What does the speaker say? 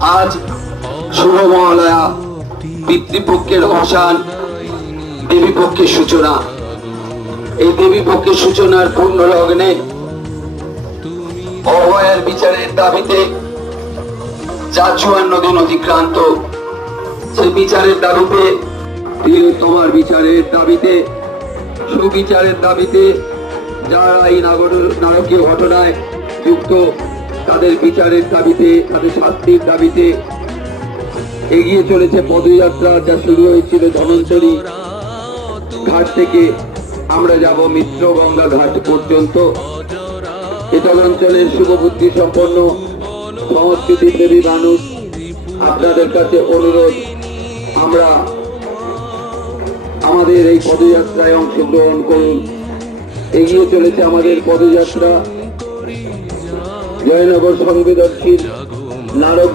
আজ শুভ মহালয়া, পিতৃপক্ষের অবসান, দেবী পক্ষের সূচনা। এই দেবী পক্ষের সূচনার পূর্ণ লগ্নে অভয়ের বিচারের দাবিতে যা 54 দিন অতিক্রান্ত, সেই বিচারের দাবিতে, তোমার বিচারের দাবিতে, সুবিচারের দাবিতে যারা এই নারকীয় ঘটনায় যুক্ত তাদের বিচারের দাবিতে, তাদের শাস্তির দাবিতে এগিয়ে চলেছে পদযাত্রা, যা শুরু হয়েছিল ধনঞ্জলি ঘাট থেকে। আমরা যাব মিত্রগঙ্গা ঘাট পর্যন্ত। এতল অঞ্চলের শুভবুদ্ধি সম্পন্ন সংস্কৃতি প্রেমী মানুষ, আপনাদের কাছে অনুরোধ, আমরা আমাদের এই পদযাত্রায় অংশগ্রহণ করুন। এগিয়ে চলেছে আমাদের পদযাত্রা জয়নগর সংবেদনশীল নারক